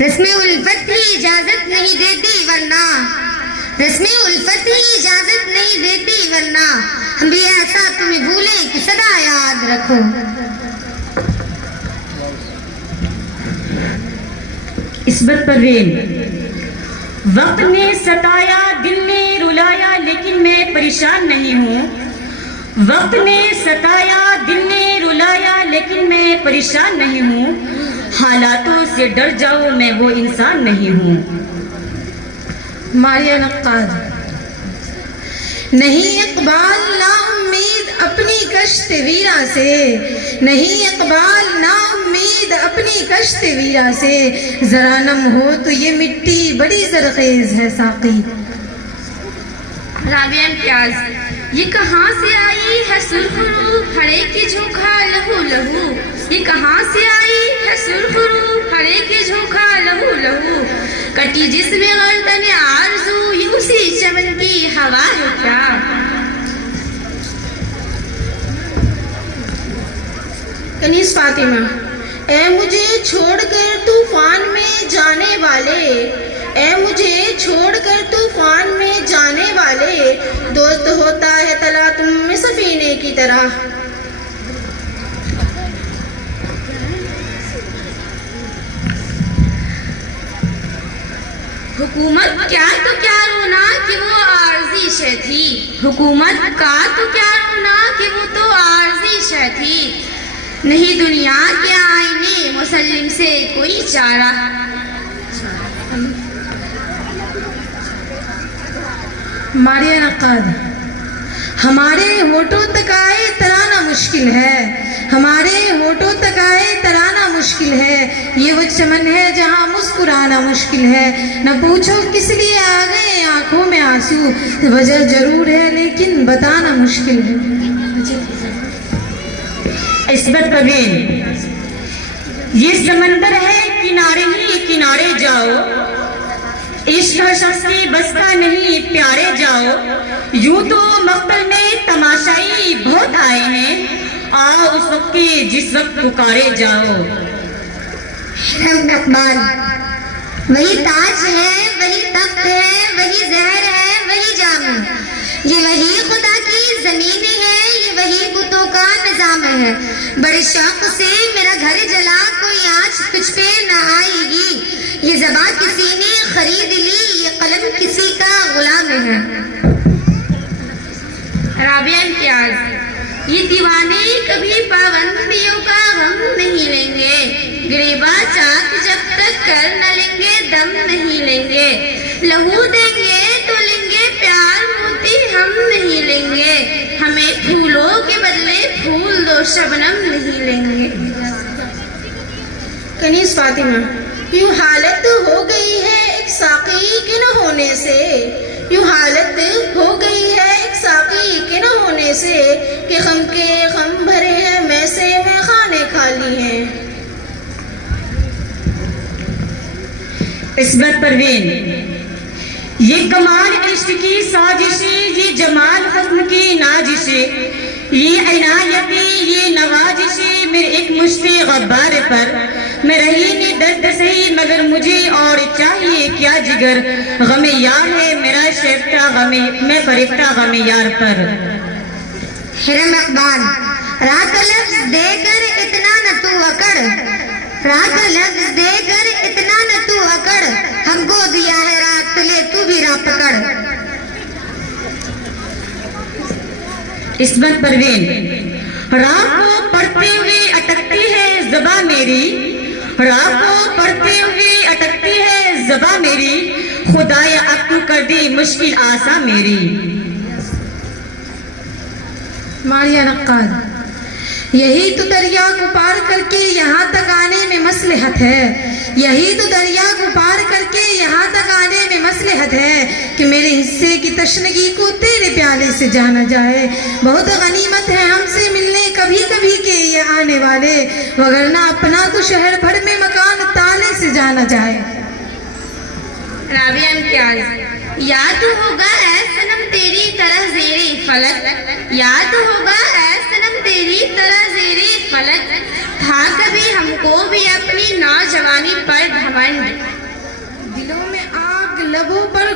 رسم الفت ہی اجازت نہیں دیتی ورنہ، رسم الفت ہی اجازت نہیں دیتی ورنہ ہم بھی ایسا تمہیں بھولیں کہ سدا یاد رکھو۔ عصمت پروین۔ وقت نے ستایا، دل نے رلایا، لیکن میں پریشان نہیں ہوں۔ وقت نے ستایا، دل نے رلایا، لیکن میں پریشان نہیں ہوں۔ حالاتوں سے ڈر جاؤ، میں وہ انسان نہیں ہوں۔ ماریہ نقاد۔ نہیں اقبال نا امید اپنی کشت ویرا سے، نہیں اقبال نا امید اپنی کشت ویرا سے، ذرا نم ہو تو یہ مٹی بڑی زرخیز ہے ساقی۔ رابعہ امتیاز۔ یہ کہاں سے آئی ہے سرخ رو ہرے کی جھونکا لہو لہو، یہ کہاں سے آئی ہے سرخ رو ہرے کی جھونکا لہو لہو، کٹی جس میں گردن آرزو یہ اسی چمن کی ہوا ہے کیا۔ کنیز فاطمہ۔ اے مجھے چھوڑ کر طوفان میں جانے والے، اے مجھے چھوڑ کر طوفان میں جانے والے، دوست ہوتا ہے تلا تم میں سفینے کی طرح۔ حکومت کیا تو کیا رونا کہ وہ عارضی شے تھی، حکومت کا تو کیا رونا کہ وہ تو عارضی شے تھی، نہیں دنیا کے آئینے مسلم سے کوئی چارہ۔ ماریہ نقاد۔ ہمارے ہونٹوں تک آئے ترانا مشکل ہے، ہمارے ہونٹوں تک آئے ترانا مشکل ہے، یہ وہ چمن ہے جہاں مسکرانا مشکل ہے، نہ پوچھو کس لیے آ گئے آنکھوں میں آنسو، وجہ ضرور ہے لیکن بتانا مشکل ہے۔ عصمت پروین۔ یہ سمندر ہے کنارے ہی کنارے جاؤ، عشق ہر شخص کی بس کا نہیں پیارے جاؤ، یوں تو مقتل میں تماشائی بہت آئے ہیں، آؤ اس وقت کی جس وقت پکارے جاؤ۔ حرم اقبال۔ وہی تاج ہے، وہی تخت ہے، وہی زہر ہے، وہی جام، یہ وہی خدا کی زمین ہے، یہ وہی بتوں کا نظام ہے، بڑے شوق سے میرا گھر جلا کوئی آنچ تجھ پہ نہ آئے گی، یہ زباں کسی نے خرید لی، یہ قلم کسی کا غلام ہے۔ رابعہ امتیاز۔ یہ دیوانے کبھی پابندیوں کا غم نہیں لیں گے، گریباں چاک جب تک کر نہ لیں گے دم نہیں لیں گے، لہو دیں گے تو لیں گے پیار موتی ہم نہیں لیں گے، ہمیں پھولوں کے بدلے پھول دو شبنم نہیں لیں گے۔ کنیز فاطمہ۔ یوں حالت ہو گئی ہے ایک ساقی کے نہ ہونے سے، یوں حالت ہو گئی ہے ایک ساقی کے نہ ہونے سے، کہ غم کے غم بھرے ہیں میں سے میں خانے خالی ہیں۔ عصمت پروین۔ یہ کمال عشق کی سازشیں، یہ جمال حسن کی نازشیں، یہ عنایتیں یہ نوازشیں میرے ایک مشت غبار پر، میں رہی نہیں درد سہی مگر مجھے اور چاہیے کیا جگر، غم یار ہے میرا شیفتہ غم میں فریفتہ غم یار پر۔ حرم اقبال۔ رات لفظ دے کر اتنا نہ تو اکڑ، رات لفظ دے کر اتنا نہ تو اکڑ، ہم کو دیا ہے رات لے تو بھی راہ پکڑ۔ عصمت پروین۔ راہ کو پڑھتے ہوئے اٹکتی ہے زباں میری، راہ کو پڑھتے ہوئے اٹکتی ہے زباں میری، خدایا اب تو کر دی مشکل آساں میری۔ ماریہ نقاد۔ یہی تو دریا کو پار کر کے یہاں تک آنے میں مصلحت ہے، یہی تو دریا کو پار کر کے یہاں تک آنے میں مصلحت ہے، کہ میرے حصے کی تشنگی کو تیرے پیالے سے جانا جائے، بہت غنیمت ہے ہم سے ملنے کبھی کبھی کے یہ آنے والے، وگرنہ اپنا تو شہر بھر میں مکان تالے سے جانا جائے۔ رابعہ امتیاز۔ یاد ہوگا اے صنم تیری طرح زیر فلک، یاد ہوگا اے صنم تیری طرح زیر فلک، تھا کبھی ہم کو بھی اپنی نوجوانی پر گھمنڈ،